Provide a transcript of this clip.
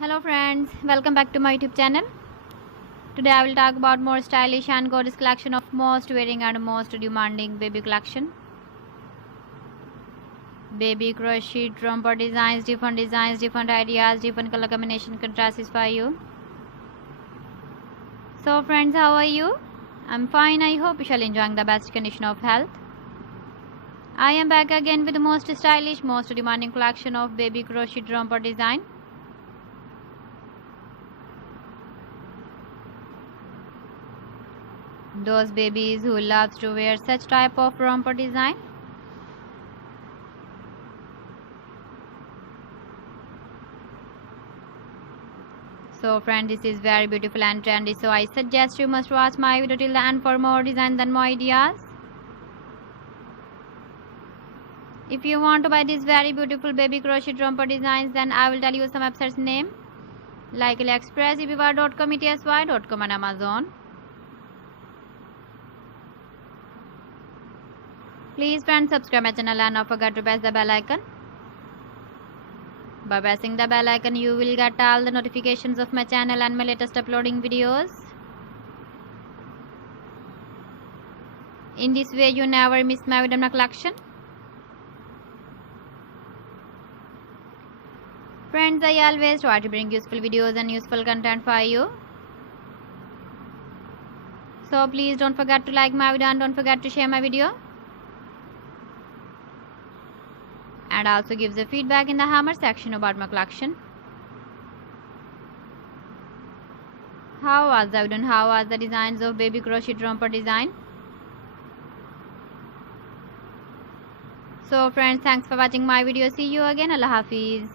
Hello friends, welcome back to my YouTube channel. Today I will talk about more stylish and gorgeous collection of most wearing and most demanding baby collection. Baby crochet romper designs, different ideas, different color combination contrasts for you. So friends, how are you? I'm fine. I hope you shall enjoying the best condition of health. I am back again with the most stylish, most demanding collection of baby crochet romper design. Those babies who loves to wear such type of romper design. So friend, this is very beautiful and trendy, so I suggest you must watch my video till the end for more designs and more ideas. If you want to buy these very beautiful baby crochet romper designs, then I will tell you some websites name like AliExpress, eBay.com, ETSY.com and Amazon. Please friends, subscribe my channel and don't forget to press the bell icon. By pressing the bell icon, you will get all the notifications of my channel and my latest uploading videos. In this way, you never miss my video collection. Friends, I always try to bring useful videos and useful content for you. So please don't forget to like my video and don't forget to share my video. And also gives a feedback in the hammer section about my collection. How was the video and how was the designs of baby crochet romper design? So friends, thanks for watching my video. See you again. Allah Hafiz.